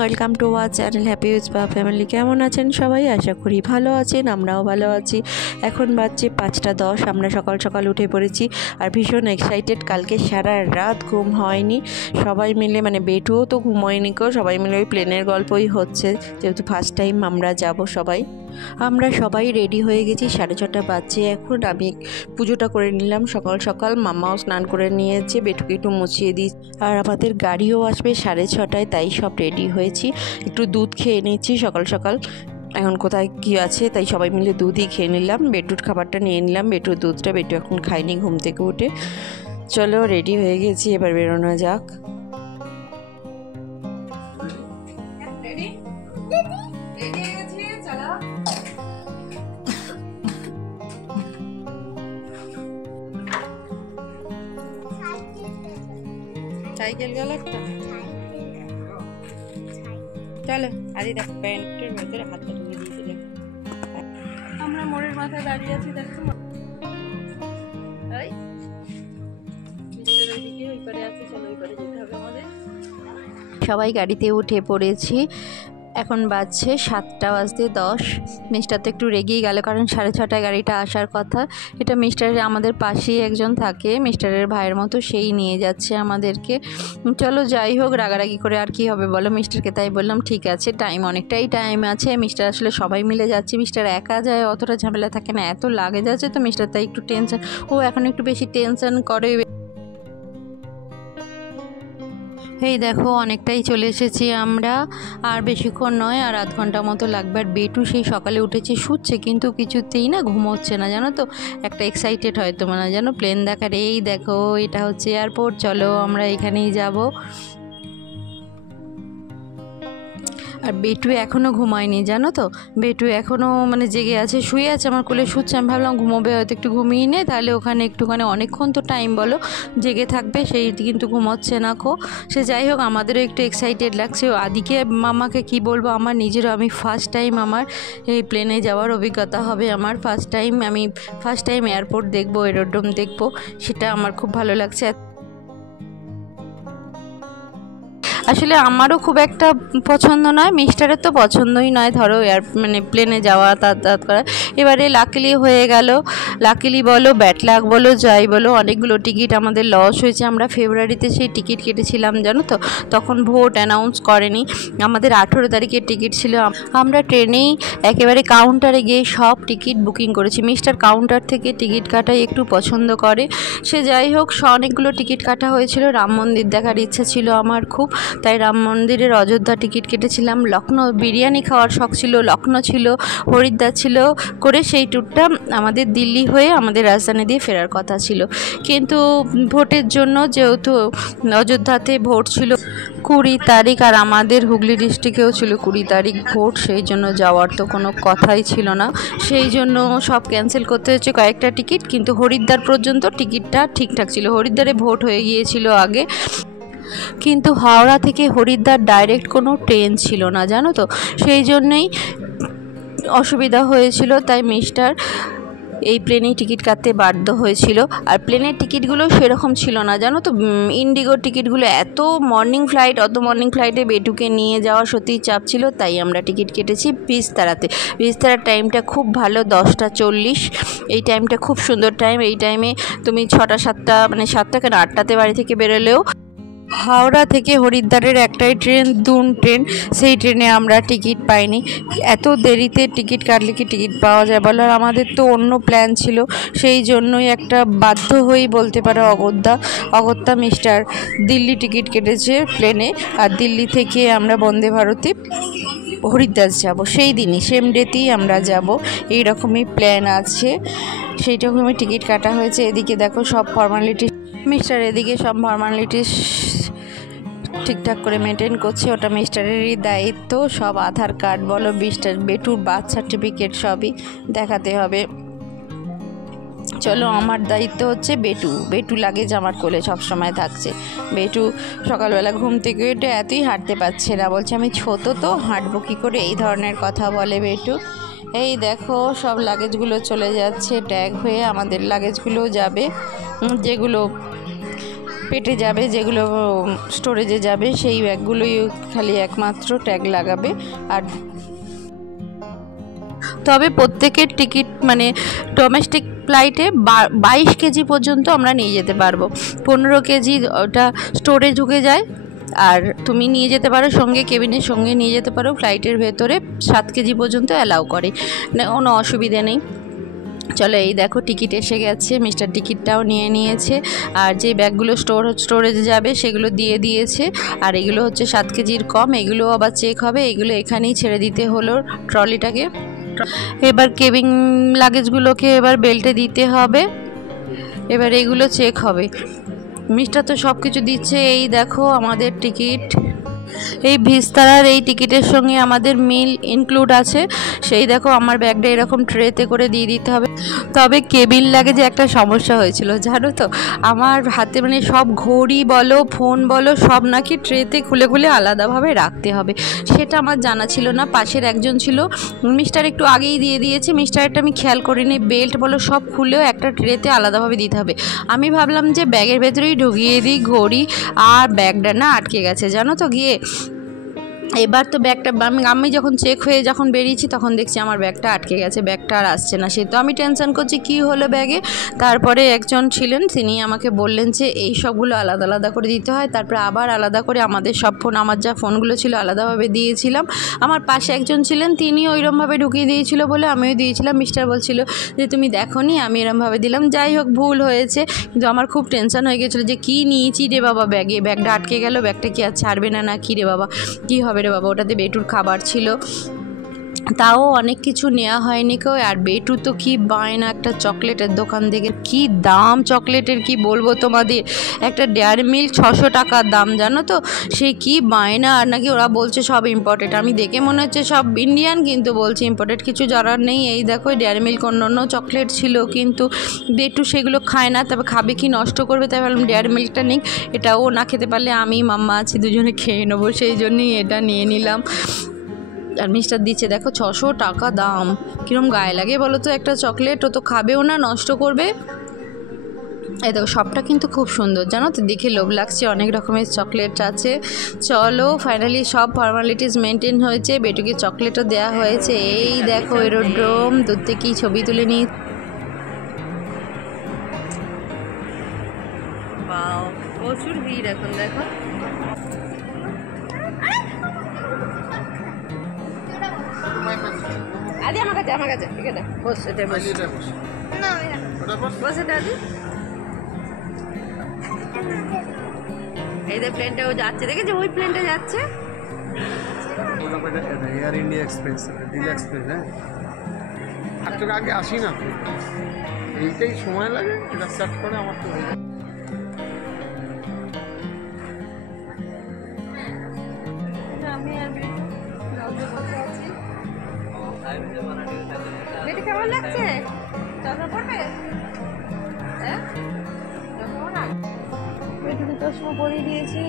Welcome to our channel happy with বা family. কেমন আছেন সবাই? আশা করি ভালো আছেন, আমরাও ভালো আছি। এখন বাজছে 5টা 10, আমরা সকাল সকাল উঠে পড়েছি আর ভীষণ এক্সাইটেড। কালকে সারা রাত ঘুম হয়নি, সবাই মিলে মানে বেটুও তো ঘুমোয়নি কো, সবাই মিলে ওই প্লেনের গল্পই হচ্ছে, যেহেতু ফার্স্ট টাইম আমরা যাব সবাই। আমরা সবাই রেডি হয়ে গেছি, 6:30 বাজছে এখন। আমি পুজোটা করে নিলাম সকাল সকাল, মামাও স্নান করে নিয়েছে, বেটুকে একটু মুছিয়ে দিই। আর আমাদের গাড়িও আসবে 6:30টায়, তাই সব রেডি হয়েছি। একটু দুধ খেয়ে নিচ্ছি সকাল সকাল, এখন কোথায় কি আছে তাই সবাই মিলে দুধই খেয়ে নিলাম। বেটুর খাবারটা নিয়ে নিলাম, বেটুর দুধটা, বেটু এখন খাইনি ঘুম থেকে উঠে। চলো রেডি হয়ে গেছি, এবার বেরোনো যাক। সাইকেল গেল একটা, চলো। আরে দেখ প্যান্টের ভেতরে হাতটা ঢুকে দিয়েছিল। আমরা মোড়ের মাথায় দাঁড়িয়ে আছি, দেখো ওই ওইদিকে ওই পারে আছে, চলো ওই পারে যেতে হবে আমাদের। সবাই গাড়িতে উঠে পড়েছি। এখন বাজছে 7:10। মিস্টার তো একটু রেগেই গেল, কারণ 6:30টায় গাড়িটা আসার কথা। এটা মিস্টারের আমাদের পাশেই একজন থাকে, মিস্টারের ভাইয়ের মতো, সেই নিয়ে যাচ্ছে আমাদেরকে। চলো যাই হোক, রাগারাগি করে আর কি হবে বলো মিস্টারকে, তাই বললাম ঠিক আছে, অনেকটাই টাইম আছে। মিস্টার আসলে সবাই মিলে যাচ্ছে, মিস্টার একা যায় অতটা ঝামেলা থাকে না, এত লাগে যাচ্ছে তো মিস্টার তাই একটু টেনশন, ও এখন একটু বেশি টেনশন করে। এই দেখো অনেকটাই চলে এসেছি আমরা, আর বেশিক্ষণ নয়, আর আধ ঘন্টা মতো লাগবে। আর বেটু সেই সকালে উঠেছে, শুচ্ছে কিন্তু কিছুতেই না ঘুমোচ্ছে না, জানো তো। একটা এক্সাইটেড হয়তো মানে জানো প্লেন দেখার। এই দেখো এটা হচ্ছে এয়ারপোর্ট, চলো আমরা এখানেই যাব। আর বেটু এখনও ঘুমায়নি জানো তো, বেটু এখনও মানে জেগে আছে, শুয়ে আছে আমার কোলে শুচ্ছে। আমি ভাবলাম ঘুমোবে হয়তো, একটু ঘুমিয়ে নে, তাহলে ওখানে একটুখানি অনেকক্ষণ তো টাইম বলো জেগে থাকবে, সেই কিন্তু ঘুমোচ্ছে না কো। সে যাই হোক, আমাদেরও একটু এক্সাইটেড লাগছে। আদিকে মামাকে কি বলবো, আমার নিজেরও, আমি ফার্স্ট টাইম আমার এই প্লেনে যাওয়ার অভিজ্ঞতা হবে। আমি ফার্স্ট টাইম এয়ারপোর্ট দেখবো, এরোড্রোম দেখবো, সেটা আমার খুব ভালো লাগছে। আসলে আমারও খুব একটা পছন্দ নয়, মিস্টারের তো পছন্দই নয় ধরো মানে প্লেনে যাওয়া, যাতায়াত করা। এবারে লাকিলি হয়ে গেল, লাকিলি বলো ব্যাড লাক বলো যাই বলো, অনেকগুলো টিকিট আমাদের লস হয়েছে। আমরা ফেব্রুয়ারিতে সেই টিকিট কেটেছিলাম জানো তো, তখন ভোট অ্যানাউন্স করেনি, আমাদের 18 তারিখের টিকিট ছিল। আমরা ট্রেনেই একেবারে কাউন্টারে গিয়ে সব টিকিট বুকিং করেছি। মিস্টার কাউন্টার থেকে টিকিট কাটাই একটু পছন্দ করে। সে যাই হোক, অনেকগুলো টিকিট কাটা হয়েছিল। রাম মন্দির দেখার ইচ্ছা ছিল আমার খুব, তাই রাম মন্দিরের অযোধ্যা টিকিট কেটেছিলাম। লখনৌ বিরিয়ানি খাওয়ার শখ ছিল, লখনৌ ছিল, হরিদ্বার ছিল, করে সেই ট্যুরটা আমাদের দিল্লি হয়ে আমাদের রাজধানী দিয়ে ফেরার কথা ছিল। কিন্তু ভোটের জন্য, যেহেতু অযোধ্যাতে ভোট ছিল 20 তারিখ, আর আমাদের হুগলি ডিস্ট্রিক্টেও ছিল 20 তারিখ ভোট, সেই জন্য যাওয়ার তো কোনো কথাই ছিল না। সেই জন্য সব ক্যান্সেল করতে হচ্ছে কয়েকটা টিকিট, কিন্তু হরিদ্বার পর্যন্ত টিকিটটা ঠিকঠাক ছিল। হরিদ্বারে ভোট হয়ে গিয়েছিল আগে, কিন্তু হাওড়া থেকে হরিদ্বার ডাইরেক্ট কোনো ট্রেন ছিল না জানো তো, সেই জন্যেই অসুবিধা হয়েছিল। তাই মিস্টার এই প্লেনেই টিকিট কাটতে বাধ্য হয়েছিল। আর প্লেনের টিকিটগুলো সেরকম ছিল না জানো তো, ইন্ডিগোর টিকিটগুলো এত মর্নিং ফ্লাইট, অত মর্নিং ফ্লাইটে বেটুকে নিয়ে যাওয়া সত্যিই চাপ ছিল। তাই আমরা টিকিট কেটেছি বিস্তারাতে। বিস্তারার টাইমটা খুব ভালো, 10:40, এই টাইমটা খুব সুন্দর টাইম। এই টাইমে তুমি 6টা 7টা মানে 7টা কেন 8টাতে বাড়ি থেকে বেরোলেও হাওড়া থেকে হরিদ্বারের একটাই ট্রেন, দুন ট্রেন, সেই ট্রেনে আমরা টিকিট পাইনি। এত দেরিতে টিকিট কাটলে কি টিকিট পাওয়া যায় বলো? আর আমাদের তো অন্য প্ল্যান ছিল, সেই জন্যই একটা বাধ্য হয়েই বলতে পারো অগত্যা মিস্টার দিল্লি টিকিট কেটেছে প্লেনে, আর দিল্লি থেকে আমরা বন্দে ভারতে হরিদ্বার যাব, সেই দিনই সেম ডেতেই আমরা যাব, এইরকমই প্ল্যান আছে। সেইরকমই টিকিট কাটা হয়েছে। এদিকে দেখো সব ফর্মালিটি, মিস্টার এদিকে সব ফর্মালিটিস ঠিকঠাক করে মেনটেন করছে, ওটা মিস্টারেরই দায়িত্ব। সব আধার কার্ড বলো, বেটুর বার্থ সার্টিফিকেট সবই দেখাতে হবে। চলো, আমার দায়িত্ব হচ্ছে বেটু লাগেজ আমার কোলে সবসময় থাকছে। বেটু সকালবেলা ঘুম থেকে উঠে এতই হাঁটতে পারছে না, বলছে আমি ছোট তো হাঁটবো কী করে, এই ধরনের কথা বলে বেটু। এই দেখো সব লাগেজগুলো চলে যাচ্ছে ট্যাগ হয়ে, আমাদের লাগেজগুলো যাবে, যেগুলো পেটে যাবে, যেগুলো স্টোরেজে যাবে, সেই ব্যাগগুলোই খালি একমাত্র ট্যাগ লাগাবে। আর তবে প্রত্যেকের টিকিট মানে ডোমেস্টিক ফ্লাইটে 22 কেজি পর্যন্ত আমরা নিয়ে যেতে পারবো। 15 কেজি ওটা স্টোরে ঢুকে যায়, আর তুমি নিয়ে যেতে পারো সঙ্গে, কেবিনের সঙ্গে নিয়ে যেতে পারো। ফ্লাইটের ভেতরে 7 কেজি পর্যন্ত অ্যালাউ করে, কোনো অসুবিধে নেই। চলো, এই দেখো টিকিট এসে গেছে, মিস্টার টিকিটটাও নিয়ে নিয়েছে। আর যে ব্যাগগুলো স্টোরেজে যাবে সেগুলো দিয়ে দিয়েছে। আর এগুলো হচ্ছে 7 কেজির কম, এগুলো আবার চেক হবে, এগুলো এখানেই ছেড়ে দিতে হলো ট্রলিটাকে। এবার কেবিন লাগেজগুলোকে এবার বেল্টে দিতে হবে, এবার এগুলো চেক হবে। মিস্টার তো সব কিছু দিচ্ছে। এই দেখো আমাদের টিকিট, এই ভিস্তারার এই টিকিটের সঙ্গে আমাদের মিল ইনক্লুড আছে। সেই দেখো আমার ব্যাগটা এরকম ট্রেতে করে দিয়ে দিতে হবে। তবে কেবিন লাগেজে একটা সমস্যা হয়েছিল জানো তো, আমার হাতে মানে সব ঘড়ি বলো ফোন বলো সব নাকি ট্রেতে খুলে খুলে আলাদাভাবে রাখতে হবে, সেটা আমার জানা ছিল না। পাশের একজন ছিল, মিস্টার একটু আগেই দিয়ে দিয়েছে, মিস্টারটা আমি খেয়াল করিনি। বেল্ট বলো সব খুলেও একটা ট্রেতে আলাদাভাবে দিতে হবে। আমি ভাবলাম যে ব্যাগের ভেতরেই ঢুকিয়ে দিই ঘড়ি, আর ব্যাগটা না আটকে গেছে জানো তো গিয়ে। এবার তো ব্যাগটা আমি যখন চেক হয়ে যখন বেরিয়েছি তখন দেখছি আমার ব্যাগটা আটকে গেছে, ব্যাগটা আর আসছে না। সে তো আমি টেনশন করছি কি হলো ব্যাগে। তারপরে একজন ছিলেন, তিনি আমাকে বললেন যে এই সবগুলো আলাদা আলাদা করে দিতে হয়। তারপরে আবার আলাদা করে আমাদের সব ফোন, আমার যা ফোনগুলো ছিল আলাদাভাবে দিয়েছিলাম। আমার পাশে একজন ছিলেন, তিনি ওইরকমভাবে ঢুকিয়ে দিয়েছিল বলে আমিও দিয়েছিলাম। মিস্টার বলছিল যে তুমি দেখো নি, আমি এরমভাবে দিলাম। যাই হোক, ভুল হয়েছে, কিন্তু আমার খুব টেনশন হয়ে গেছিলো যে কী নিয়েছি রে বাবা ব্যাগে, ব্যাগটা আটকে গেল, ব্যাগটা কি আর ছাড়বে না, না কী রে বাবা, কী হবে রে বাবা। ওটাতে বেটুর খাবার ছিল, তাও অনেক কিছু নেওয়া হয়নি কেউ। আর বেটু তো কি বায়না, একটা চকলেটের দোকান থেকে কি দাম চকলেটের, কি বলবো তোমাদের। একটা ডেয়ারি মিল্ক 600 টাকার দাম জানো তো, সে কি বায়না। আর নাকি ওরা বলছে সব ইম্পোর্টেড, আমি দেখে মনে হচ্ছে সব ইন্ডিয়ান, কিন্তু বলছে ইম্পোর্টেড, কিছু জানার নেই। এই দেখো ডেয়ারি মিল্ক অন্য অন্য চকলেট ছিল, কিন্তু বেটু সেগুলো খায় না, তবে খাবে কি নষ্ট করবে, তাই ভাবলাম ডেয়ারি মিল্কটা নিক। এটাও না খেতে পারলে আমি মাম্মা আছি, দুজনে খেয়ে নেবো, সেই জন্যই এটা নিয়ে নিলাম। আর মিস্টার দিচ্ছে দেখো 600 টাকা দাম, কিরম গায়ে লাগে বলো তো একটা চকলেট, ও তো খাবেও না, নষ্ট করবে। এই দেখো সবটা কিন্তু খুব সুন্দর জানো তো, দেখে লোভ লাগছে, অনেক রকমের চকলেট আছে। চলো ফাইনালি সব ফর্মালিটিস মেনটেন হয়েছে, বেটুকে চকলেটও দেওয়া হয়েছে। এই দেখো এরোড্রোম, দূর থেকেই ছবি তুলে নিই। প্রচুর ভিড় এখন দেখো। আদি আমার কাছে এখানে বস, এটা বস না, বস এটা আদি। এই যে প্লেনটাও যাচ্ছে, দেখেছি ওই প্লেনটা যাচ্ছে। Air India express, Delhi express. হ্যাঁ, একটু আগে আসি না, এইটাই সময় লাগে, এটা সেট করে আমার তো হয়ে যায়। আমি আর বেটি কেমন লাগছে, চশমা পড়বে? হ্যাঁ বেটিকে চশমা পরিয়ে দিয়েছি।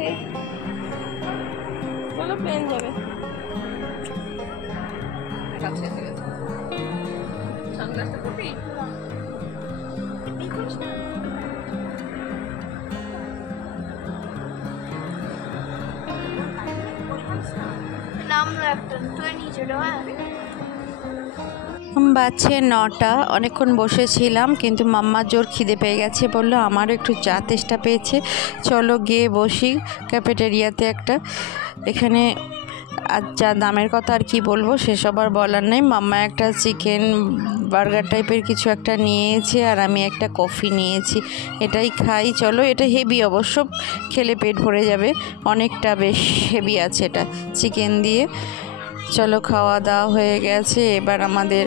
চলো প্লেন যাবে, সানগ্লাসটা পড়বি? বাজছে 9টা। অনেকক্ষণ বসেছিলাম, কিন্তু মাম্মার জোর খিদে পেয়ে গেছে, বললো আমারও একটু চা তেষ্টা পেয়েছে, চলো গিয়ে বসি ক্যাফেটেরিয়াতে একটা। এখানে আর যা দামের কথা আর কি বলবো, সেসব আর বলার নেই। মাম্মা একটা চিকেন বার্গার টাইপের কিছু একটা নিয়েছে, আর আমি একটা কফি নিয়েছি, এটাই খাই। চলো, এটা হেভি অবশ্য, খেলে পেট ভরে যাবে, অনেকটা বেশ হেভি আছে এটা চিকেন দিয়ে। চলো খাওয়া দাওয়া হয়ে গেছে, এবার আমাদের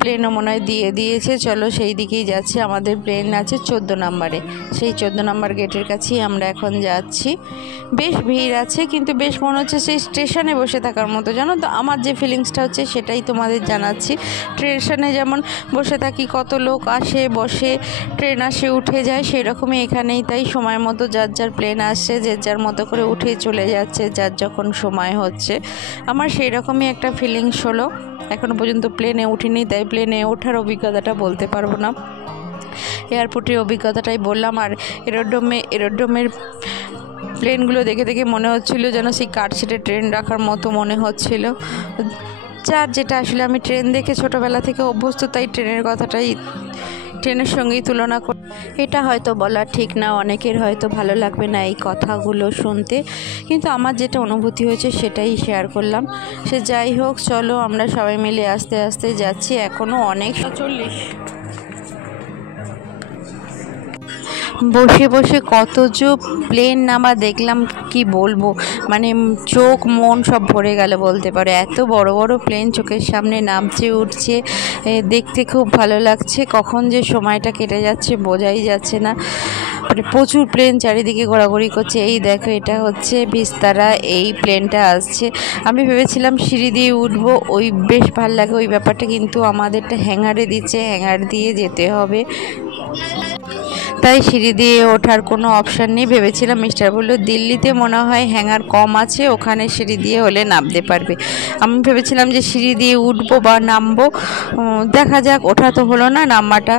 প্লেনও মনে হয় দিয়ে দিয়েছে। চলো সেই দিকেই যাচ্ছি, আমাদের প্লেন আছে 14 নম্বরে, সেই 14 নম্বর গেটের কাছেই আমরা এখন যাচ্ছি। বেশ ভিড় আছে, কিন্তু বেশ মনে হচ্ছে সেই স্টেশনে বসে থাকার মতো জানো তো। আমার যে ফিলিংসটা হচ্ছে সেটাই তোমাদের জানাচ্ছি। স্টেশনে যেমন বসে থাকি, কত লোক আসে বসে, ট্রেন আসে উঠে যায়, সেরকমই এখানেই তাই সময় মতো যার যার প্লেন আসছে, যে যার মতো করে উঠে চলে যাচ্ছে, যার যখন সময় হচ্ছে। আমার সেই রকমই একটা ফিলিংস হলো। এখনও পর্যন্ত প্লেনে উঠিনি, তাই প্লেনে ওঠার অভিজ্ঞতাটা বলতে পারবো না। এয়ারপোর্টের অভিজ্ঞতাটাই বললাম। আর এরোড্রোমের প্লেনগুলো দেখে দেখে মনে হচ্ছিল যেন সেই কারশেডে ট্রেন রাখার মতো মনে হচ্ছিল। যার যেটা আসলে আমি ট্রেন দেখে ছোটোবেলা থেকে অভ্যস্ত, তাই ট্রেনের সঙ্গেই তুলনা করি। এটা হয়তো বলা ঠিক না, অনেকের হয়তো ভালো লাগবে না এই কথাগুলো শুনতে, কিন্তু আমার যেটা অনুভূতি হয়েছে সেটাই শেয়ার করলাম। সে যাই হোক, চলো আমরা সবাই মিলে আস্তে আস্তে যাচ্ছি। এখনও অনেক 40 বসে বসে কত যে প্লেন নামা দেখলাম, কি বলবো, মানে চোখ মন সব ভরে গেল বলতে পারো। এত বড় বড় প্লেন চোখের সামনে নামছে উঠছে, দেখতে খুব ভালো লাগছে। কখন যে সময়টা কেটে যাচ্ছে বোঝাই যাচ্ছে না। মানে প্রচুর প্লেন চারিদিকে ঘোরাঘুরি করছে। এই দেখো, এটা হচ্ছে ভিস্তারা, এই প্লেনটা আসছে। আমি ভেবেছিলাম সিঁড়ি দিয়ে উঠবো, ওই বেশ ভালো লাগে ওই ব্যাপারটা, কিন্তু আমাদেরটা হ্যাঙ্গারে দিচ্ছে, হ্যাঙ্গার দিয়ে যেতে হবে, তাই সিঁড়ি দিয়ে ওঠার কোনো অপশান নেই। ভেবেছিলাম, মিস্টার বললো দিল্লিতে মনে হয় হ্যাঙ্গার কম আছে, ওখানে সিঁড়ি দিয়ে হলে নামতে পারবে। আমি ভেবেছিলাম যে সিঁড়ি দিয়ে উঠবো বা নামবো, দেখা যাক। ওঠা তো হলো না, নামাটা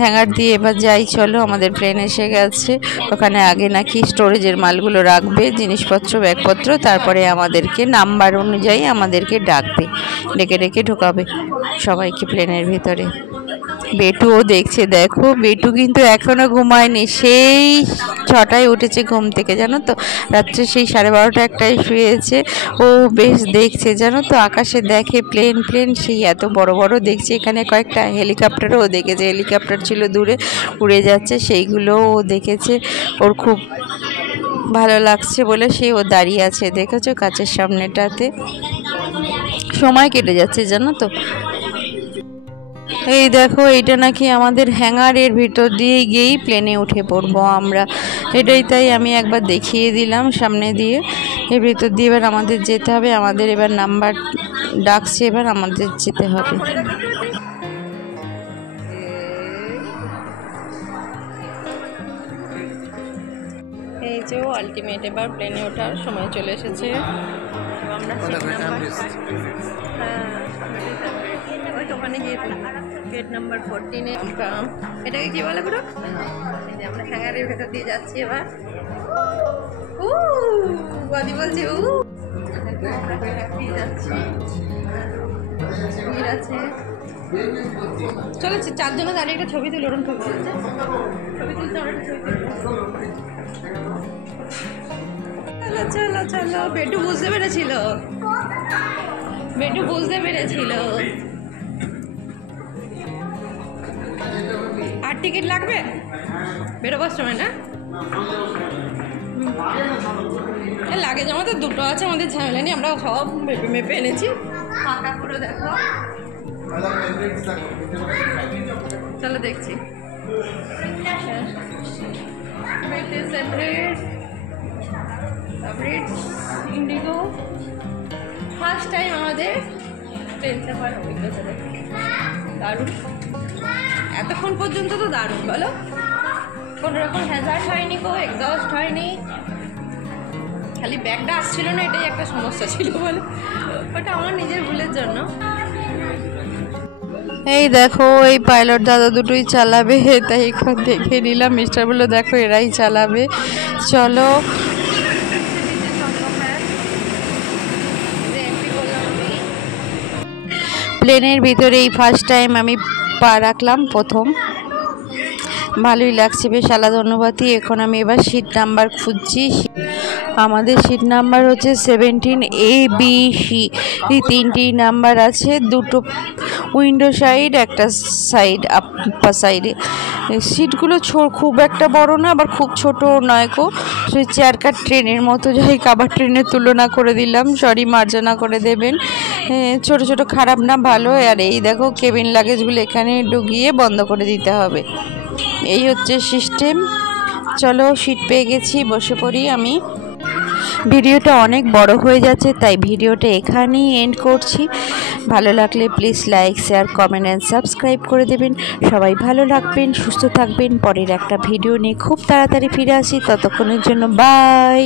হ্যাঙ্গার দিয়ে। এবার যাই, চলো, আমাদের প্লেন এসে গেছে। ওখানে আগে নাকি স্টোরেজের মালগুলো রাখবে, জিনিসপত্র ব্যাগপত্র, তারপরে আমাদেরকে নাম্বার অনুযায়ী আমাদেরকে ডাকবে, ডেকে ডেকে ঢোকাবে সবাইকে প্লেনের ভিতরে। বেটুও দেখছে, দেখো বেটু কিন্তু এখনও ঘুমায়নি, সেই 6টায় উঠেছে ঘুম থেকে, জানো তো। রাত্রে সেই 12:30 1টায় শুয়েছে। ও বেশ দেখছে, জানো তো, আকাশে দেখে প্লেন সেই এত বড় বড় দেখছে। এখানে কয়েকটা হেলিকপ্টারও দেখেছে, হেলিকপ্টার ছিল দূরে উড়ে যাচ্ছে, সেইগুলোও ও দেখেছে। ওর খুব ভালো লাগছে বলে ও দাঁড়িয়ে আছে, দেখেছো, কাচের সামনেটাতে। সময় কেটে যাচ্ছে, জানো তো। এই দেখো, এইটা নাকি আমাদের হ্যাঙ্গারের ভিতর দিয়ে গিয়েই প্লেনে উঠে পড়বো আমরা, এটাই। তাই আমি একবার দেখিয়ে দিলাম সামনে দিয়ে। এর ভিতর দিয়ে এবার আমাদের যেতে হবে। আমাদের এবার নাম্বার ডাকছে, এবার আমাদের যেতে হবে। এই যে আলটিমেট এবার প্লেনে ওঠার সময় চলে এসেছে। আমরা ওই দোকানে গিয়েছিলাম, গেট নাম্বার 14-এ। এটাকে কি বলে পুরো? এই যে আমরা হ্যাঙ্গারের ভেতর দিয়ে যাচ্ছি এবার। বাদি বলছে যাচ্ছি। চলো 4 জনে দাঁড়িয়ে একটা ছবি তুলো, ওরকম ছবি তুলতে আমরা একটা ছবি তুলবো। চলো চলো, বেটু বুঝতে পেরেছিল। আর টিকিট লাগবে বেরোবার সময় না? লাগে, জমা তো 2টো আছে, আমাদের ঝামেলা নেই, আমরা সব মেপে এনেছি। ফাঁকা পুরো দেখো, চলো দেখছি। ইন্ডিগো ফার্স্ট টাইম আমাদের ট্রেন চাপার অভিজ্ঞতা, দারুণ। এতক্ষণ পর্যন্ত তো দারুণ, বলো, কোনো রকম হ্যাজার্ড হয়নি, এক্সস্ট হয়নি, খালি ব্যাগটা আসছিল না, এটাই একটা সমস্যা ছিল, বলো। ওটা আমার নিজের ভুলের জন্য। এই দেখো, এই পাইলট দাদা দুটোই চালাবে, তাই একবার দেখে নিলাম। মিস্টার বললো দেখো এরাই চালাবে, চলো। প্লেনের ভিতরে এই ফার্স্ট টাইম আমি পা রাখলাম, প্রথম। ভালোই লাগছে, বেশ আলাদা অনুভূতি। এখন আমি এবার সিট নাম্বার খুঁজছি। আমাদের সিট নাম্বার হচ্ছে 17ABC। এই 3টি নাম্বার আছে, 2টো উইন্ডো সাইড, একটা সাইড আপার সাইডে। সিটগুলো খুব একটা বড় না, আবার খুব ছোট নয় গো, সেই চেয়ারকার ট্রেনের মতো। যাই আবার ট্রেনের তুলনা করে দিলাম, সরি, মার্জনা করে দেবেন। ছোট ছোট খারাপ না, ভালো। আর এই দেখো, কেবিন লাগেজগুলো এখানে ঢুকিয়ে বন্ধ করে দিতে হবে, এই হচ্ছে সিস্টেম। চলো, সিট পেয়ে গেছি, বসে পড়ি আমি। ভিডিওটা অনেক বড় হয়ে যাচ্ছে, তাই ভিডিওটা এখানেই এন্ড করছি। ভালো লাগলে please like, share, comment and subscribe করে দেবেন। সবাই ভালো রাখবেন, সুস্থ থাকবেন। পরের একটা ভিডিও নিয়ে খুব তাড়াতাড়ি ফিরে আসি, ততক্ষণের জন্য বাই।